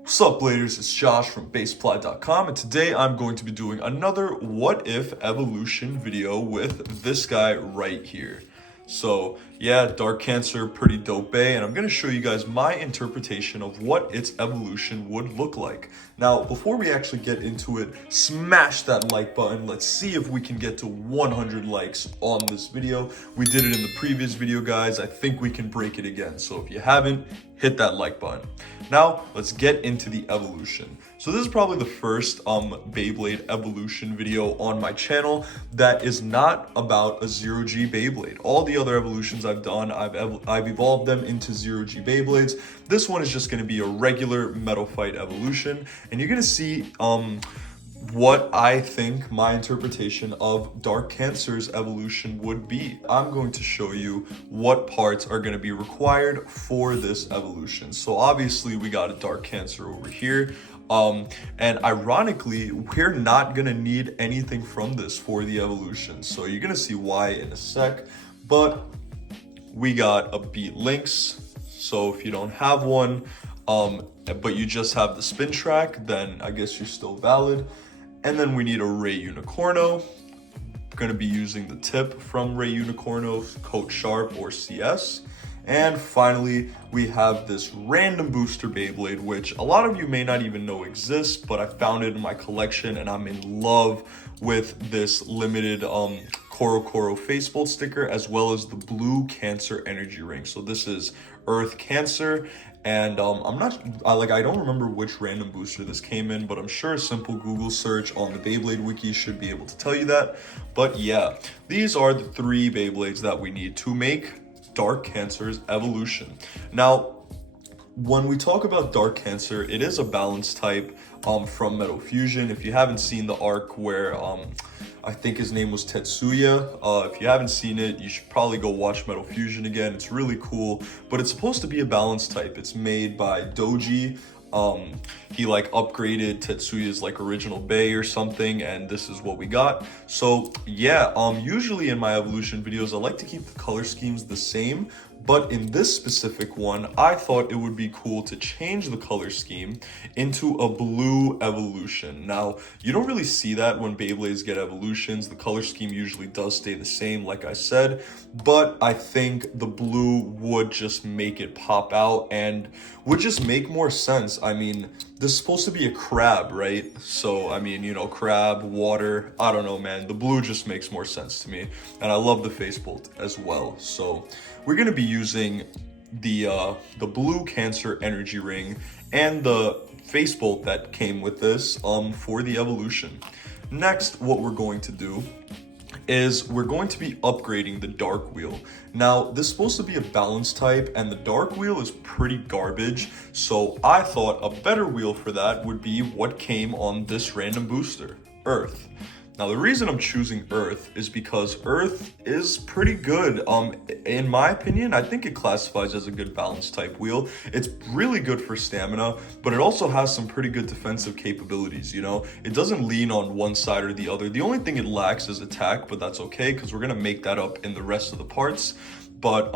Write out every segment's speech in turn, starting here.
What's up, Bladers? It's Josh from Baseply.com, and today I'm going to be doing another What If Evolution video with this guy right here. So, yeah, Dark Cancer, pretty dope, and I'm going to show you guys my interpretation of what its evolution would look like. Now, before we actually get into it, smash that like button. Let's see if we can get to 100 likes on this video. We did it in the previous video, guys. I think we can break it again. So if you haven't, hit that like button. Now, let's get into the evolution. So this is probably the first Beyblade evolution video on my channel that is not about a 0G Beyblade. All the other evolutions I've done, I've evolved them into 0G Beyblades. This one is just going to be a regular Metal Fight evolution, and you're going to see what I think my interpretation of Dark Cancer's evolution would be. I'm going to show you what parts are going to be required for this evolution. So obviously we got a Dark Cancer over here. And ironically, we're not going to need anything from this for the evolution. So you're going to see why in a sec. But we got a Beat Lynx. So if you don't have one, but you just have the spin track, then I guess you're still valid. And then we need a Ray Unicorno. Gonna be using the tip from Ray Unicorno, Coat Sharp or CS. And finally, we have this random booster Beyblade, which a lot of you may not even know exists, but I found it in my collection and I'm in love with this limited Koro Koro Facebolt sticker, as well as the blue Cancer energy ring. So this is Earth Cancer, and I don't remember which random booster this came in, but I'm sure a simple Google search on the Beyblade wiki should be able to tell you that. But yeah, these are the three Beyblades that we need to make Dark Cancer's evolution. Now, when we talk about Dark Cancer, it is a balance type from Metal Fusion. If you haven't seen the arc where I think his name was Tetsuya, if you haven't seen it, you should probably go watch Metal Fusion again. It's really cool, but it's supposed to be a balance type. It's made by Doji. He upgraded Tetsuya's original Bay or something, and this is what we got. So yeah, usually in my evolution videos I like to keep the color schemes the same, but in this specific one I thought it would be cool to change the color scheme into a blue evolution. Now, you don't really see that when Beyblades get evolutions. The color scheme usually does stay the same, like I said, but I think the blue would just make it pop out and would just make more sense. I mean, this is supposed to be a crab, right? So, I mean, crab, water, I don't know, man. The blue just makes more sense to me. And I love the Facebolt as well. So, we're going to be using the blue Cancer energy ring and the Facebolt that came with this for the evolution. Next, what we're going to do is we're going to be upgrading the Dark Wheel. Now, this is supposed to be a balance type, and the Dark Wheel is pretty garbage, so I thought a better wheel for that would be what came on this random booster, Earth. Now, the reason I'm choosing Earth is because Earth is pretty good. In my opinion, I think it classifies as a good balance type wheel. It's really good for stamina, but it also has some pretty good defensive capabilities, It doesn't lean on one side or the other. The only thing it lacks is attack, but that's okay because we're going to make that up in the rest of the parts. But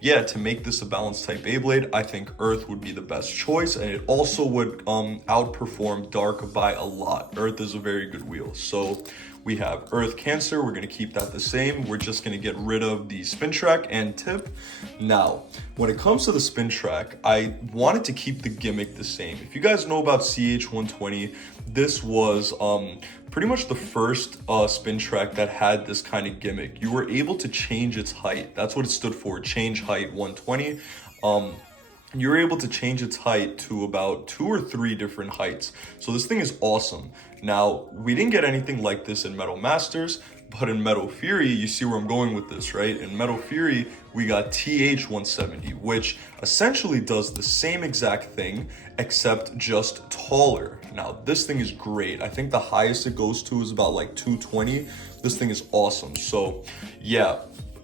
yeah, to make this a balance type Beyblade, I think Earth would be the best choice, and it also would outperform Dark by a lot. Earth is a very good wheel. So we have Earth Cancer. We're going to keep that the same. We're just going to get rid of the spin track and tip. Now, when it comes to the spin track, I wanted to keep the gimmick the same. If you guys know about CH120, this was pretty much the first spin track that had this kind of gimmick. You were able to change its height. That's what it stood for, change height 120. You were able to change its height to about 2 or 3 different heights. So this thing is awesome. Now, we didn't get anything like this in Metal Masters, but in Metal Fury, you see where I'm going with this, right? In Metal Fury, we got TH170, which essentially does the same exact thing, except just taller. Now, this thing is great. I think the highest it goes to is about 220. This thing is awesome. So yeah,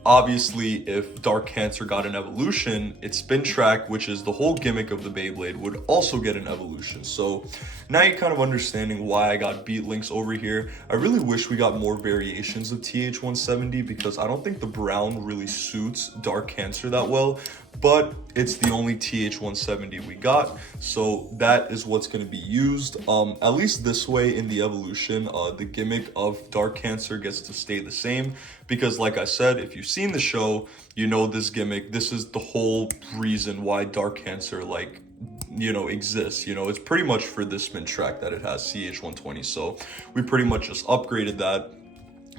obviously, if Dark Cancer got an evolution, its spin track, which is the whole gimmick of the Beyblade, would also get an evolution. So now you're kind of understanding why I got Beat Lynx over here. I really wish we got more variations of TH170 because I don't think the brown really suits Dark Cancer that well. but it's the only TH170 we got, so that is what's going to be used. At least this way in the evolution, the gimmick of Dark Cancer gets to stay the same, because like I said, if you've seen the show, you know this gimmick. This is the whole reason why Dark Cancer, like, you know, exists. You know, it's pretty much for this mint track that it has CH120, so we pretty much just upgraded that.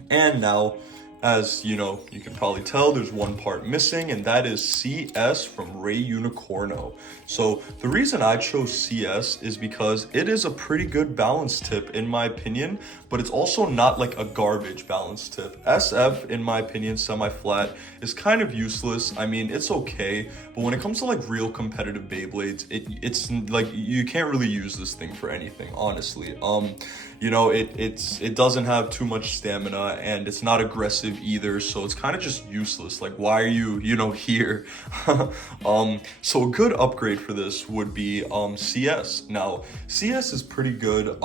And now, as you know, you can probably tell there's one part missing, and that is CS from Ray Unicorno. So the reason I chose CS is because it is a pretty good balance tip in my opinion, but it's also not like a garbage balance tip. SF, in my opinion, semi-flat, is kind of useless. I mean, it's okay, but when it comes to like real competitive Beyblades, it's like you can't really use this thing for anything, honestly. You know, it doesn't have too much stamina, and it's not aggressive either, so it's kind of just useless. Like, why are you know, here? So a good upgrade for this would be CS. Now, CS is pretty good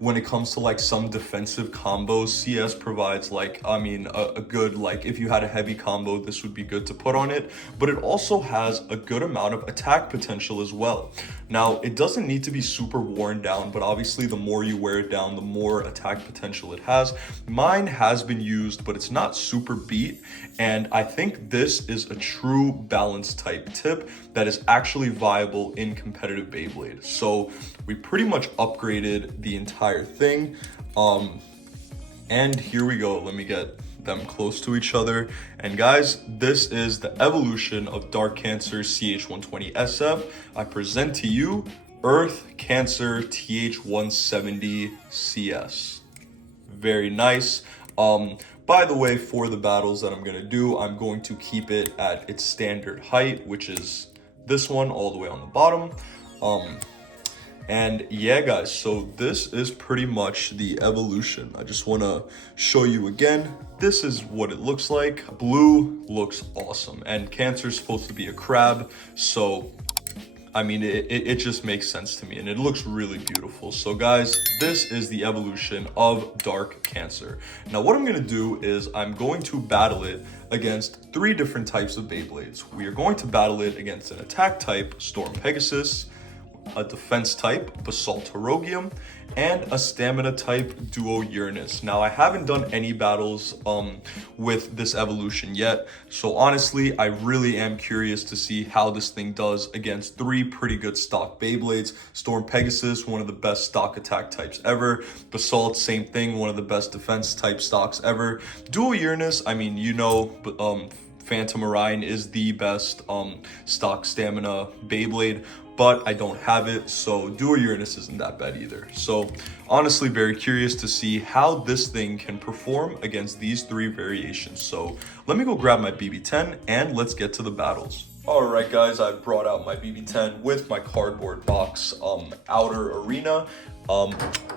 when it comes to like some defensive combos. CS provides like, I mean, a good, like, if you had a heavy combo, this would be good to put on it, but it also has a good amount of attack potential as well. Now, it doesn't need to be super worn down, but obviously the more you wear it down, the more attack potential it has. Mine has been used, but it's not super beat, and I think this is a true balance type tip that is actually viable in competitive Beyblade. So we pretty much upgraded the entire thing, and here we go. Let me get them close to each other. And guys, this is the evolution of Dark Cancer CH120 SF. I present to you Earth Cancer TH170 CS. Very nice. By the way, for the battles that I'm gonna do, I'm going to keep it at its standard height, which is this one all the way on the bottom. And yeah, guys, so this is pretty much the evolution. I just want to show you again. This is what it looks like. Blue looks awesome, and Cancer is supposed to be a crab, so I mean, it just makes sense to me, and it looks really beautiful. So guys, this is the evolution of Dark Cancer. Now what I'm gonna do is I'm going to battle it against 3 different types of Beyblades. We are going to battle it against an attack type, Storm Pegasus, a defense type, Basalt Herogium, and a stamina type, Duo Uranus. Now, I haven't done any battles with this evolution yet, so honestly, I really am curious to see how this thing does against 3 pretty good stock Beyblades. Storm Pegasus, one of the best stock attack types ever. Basalt, same thing, one of the best defense type stocks ever. Duo Uranus, I mean, you know, Phantom Orion is the best stock stamina Beyblade, but I don't have it, so Duo Uranus isn't that bad either. So honestly, very curious to see how this thing can perform against these 3 variations. So let me go grab my BB10 and let's get to the battles. All right, guys, I brought out my BB10 with my cardboard box outer arena.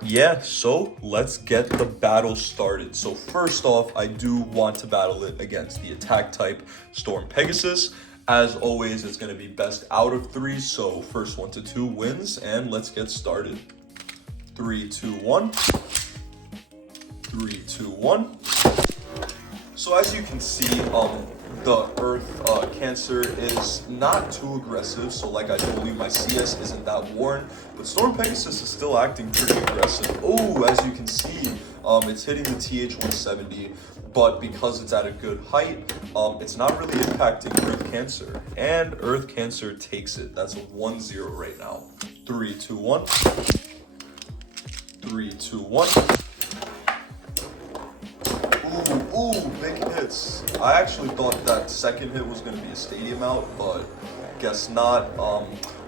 Yeah, so let's get the battle started. So first off, I do want to battle it against the attack type Storm Pegasus. As always, it's going to be best out of 3, so first 1 to 2 wins, and let's get started. 3, 2, 1. 3, 2, 1. So as you can see, the Earth Cancer is not too aggressive, so like I told you, my CS isn't that worn, but Storm Pegasus is still acting pretty aggressive. Oh, as you can see, it's hitting the TH170, but because it's at a good height, it's not really impacting Earth Cancer, and Earth Cancer takes it. That's a 1-0 right now. 3, 2, 1. 3, 2, 1. Ooh, big hits. I actually thought that second hit was going to be a stadium out, but guess not.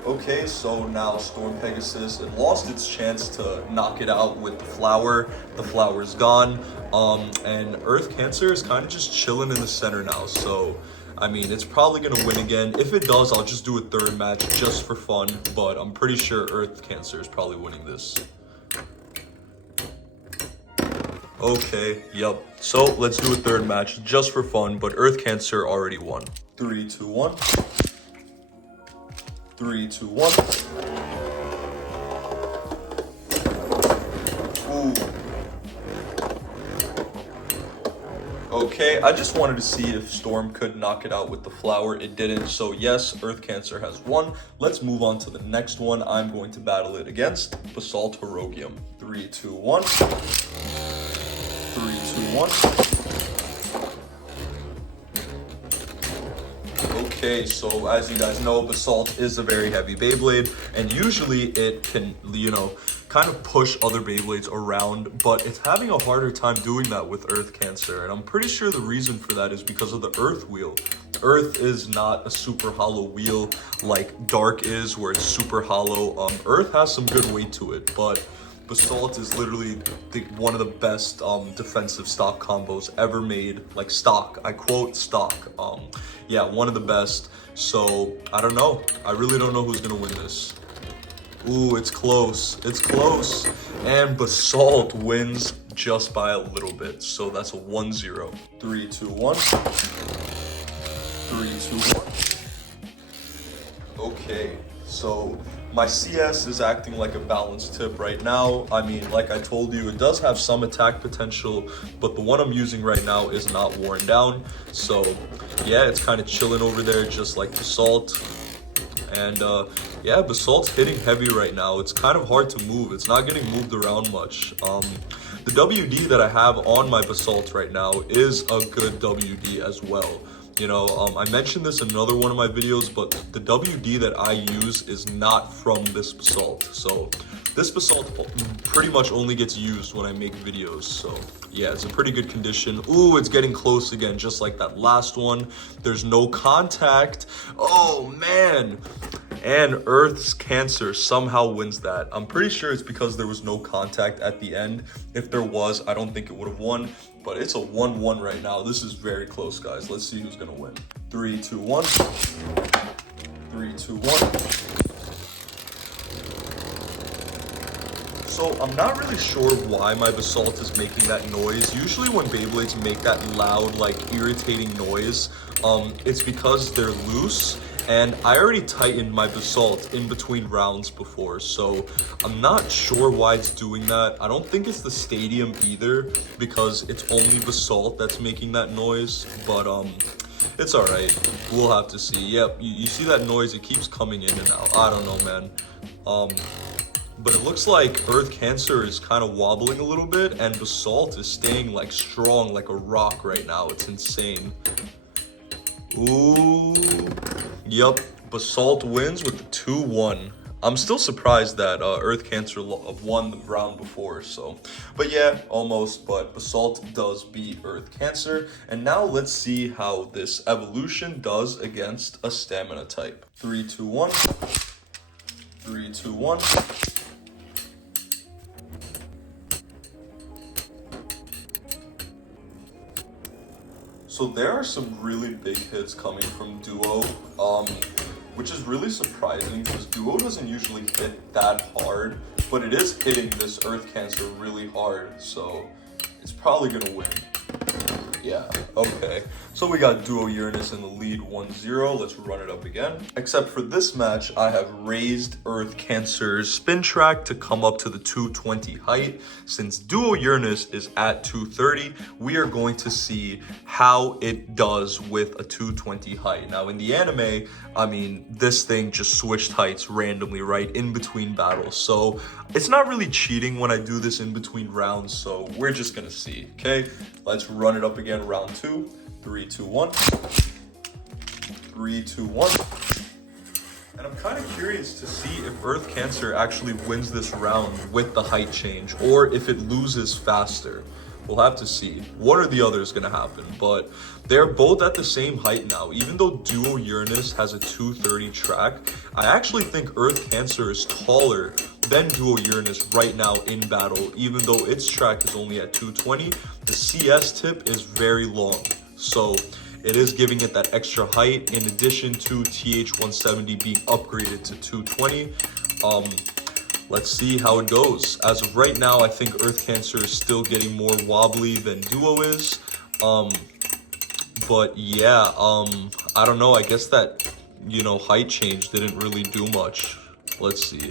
Okay, so now Storm Pegasus, it lost its chance to knock it out with the flower. The flower's gone. And Earth Cancer is kind of just chilling in the center now. So, I mean, it's probably going to win again. If it does, I'll just do a 3rd match just for fun. But I'm pretty sure Earth Cancer is probably winning this. Okay, yep. So let's do a 3rd match just for fun, but Earth Cancer already won. 3, 2, 1. 3, 2, 1. Ooh. Okay, I just wanted to see if Storm could knock it out with the flower. It didn't, so yes, Earth Cancer has won. Let's move on to the next one. I'm going to battle it against Basalt Herogium. 3, 2, 1. 3, 2, 1. Okay, so as you guys know, Basalt is a very heavy Beyblade, and usually it can, kind of push other Beyblades around, but it's having a harder time doing that with Earth Cancer, and I'm pretty sure the reason for that is because of the Earth wheel. Earth is not a super hollow wheel like Dark is, where it's super hollow. Earth has some good weight to it, but Basalt is literally one of the best defensive stock combos ever made. Like stock, I quote stock. Yeah, one of the best. So I don't know. I really don't know who's gonna win this. Ooh, it's close. It's close. And Basalt wins just by a little bit. So that's a 1-0. 3, 2, 1. 3, 2, 1. Okay, so my CS is acting like a balance tip right now. I mean, like I told you, it does have some attack potential, but the one I'm using right now is not worn down. So yeah, it's kind of chilling over there, just like Basalt. And yeah, Basalt's hitting heavy right now. It's kind of hard to move. It's not getting moved around much. The WD that I have on my Basalt right now is a good WD as well. I mentioned this in another one of my videos, but the WD that I use is not from this Basalt. So this Basalt pretty much only gets used when I make videos. So yeah, it's in pretty good condition. Ooh, it's getting close again, just like that last one. There's no contact. Oh man. And Earth's Cancer somehow wins that. I'm pretty sure it's because there was no contact at the end. If there was, I don't think it would have won. But it's a 1-1 right now. This is very close, guys. Let's see who's gonna win. 3, 2, 1. 3, 2, 1. So I'm not really sure why my Basalt is making that noise. Usually when Beyblades make that loud, like irritating noise, it's because they're loose. And I already tightened my Basalt in between rounds before, so I'm not sure why it's doing that. I don't think it's the stadium either, because it's only Basalt that's making that noise, but it's all right. We'll have to see. Yep, you see that noise? It keeps coming in and out. I don't know, man. But it looks like Earth Cancer is kind of wobbling a little bit, and Basalt is staying like strong like a rock right now. It's insane. Ooh. Yep, Basalt wins with the 2-1. I'm still surprised that Earth Cancer won the round before, so. But yeah, almost, but Basalt does beat Earth Cancer. And now let's see how this evolution does against a stamina type. 3, 2, 1. 3, 2, 1. So there are some really big hits coming from Duo, which is really surprising because Duo doesn't usually hit that hard, but it is hitting this Earth Cancer really hard, so it's probably gonna win. Yeah, okay. So we got Duo Uranus in the lead 1-0. Let's run it up again. Except for this match, I have raised Earth Cancer's spin track to come up to the 220 height. Since Duo Uranus is at 230, we are going to see how it does with a 220 height. Now in the anime, I mean, this thing just switched heights randomly, right, in between battles. So it's not really cheating when I do this in between rounds, so we're just gonna see, okay? Let's run it up again, round 2. 3, 2, 1. 3, 2, 1. And I'm kind of curious to see if Earth Cancer actually wins this round with the height change, or if it loses faster. We'll have to see. One or the other is gonna happen, but they're both at the same height now. Even though Duo Uranus has a 230 track, I actually think Earth Cancer is taller than Duo Uranus right now in battle. Even though its track is only at 220, the CS tip is very long. So it is giving it that extra height in addition to TH170 being upgraded to 220. Let's see how it goes. As of right now, I think Earth Cancer is still getting more wobbly than Duo is. But yeah, I don't know. I guess that, height change didn't really do much. Let's see.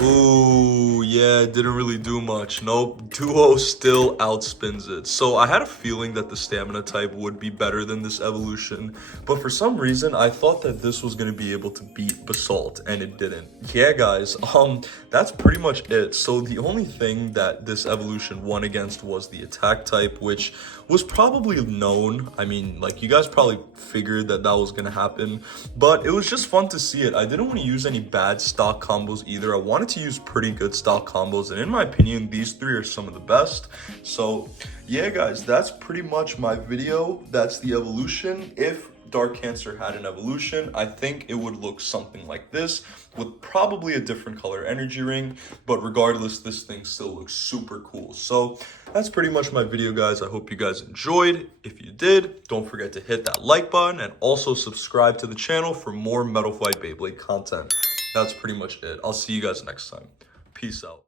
Ooh, yeah, it didn't really do much. Nope, Duo still outspins it. So I had a feeling that the stamina type would be better than this evolution, but for some reason I thought that this was going to be able to beat Basalt, and it didn't. Yeah guys, that's pretty much it. So the only thing that this evolution won against was the attack type, which was probably known. I mean, like, you guys probably figured that that was going to happen, but it was just fun to see it. I didn't want to use any bad stock combos either. I wanted to use pretty good stock combos, and in my opinion, these three are some of the best. So yeah guys, that's pretty much my video. That's the evolution. If Dark Cancer had an evolution, I think it would look something like this, with probably a different color energy ring, but regardless, this thing still looks super cool. So that's pretty much my video guys. I hope you guys enjoyed. If you did, don't forget to hit that like button and also subscribe to the channel for more Metal Fight Beyblade content. That's pretty much it. I'll see you guys next time. Peace out.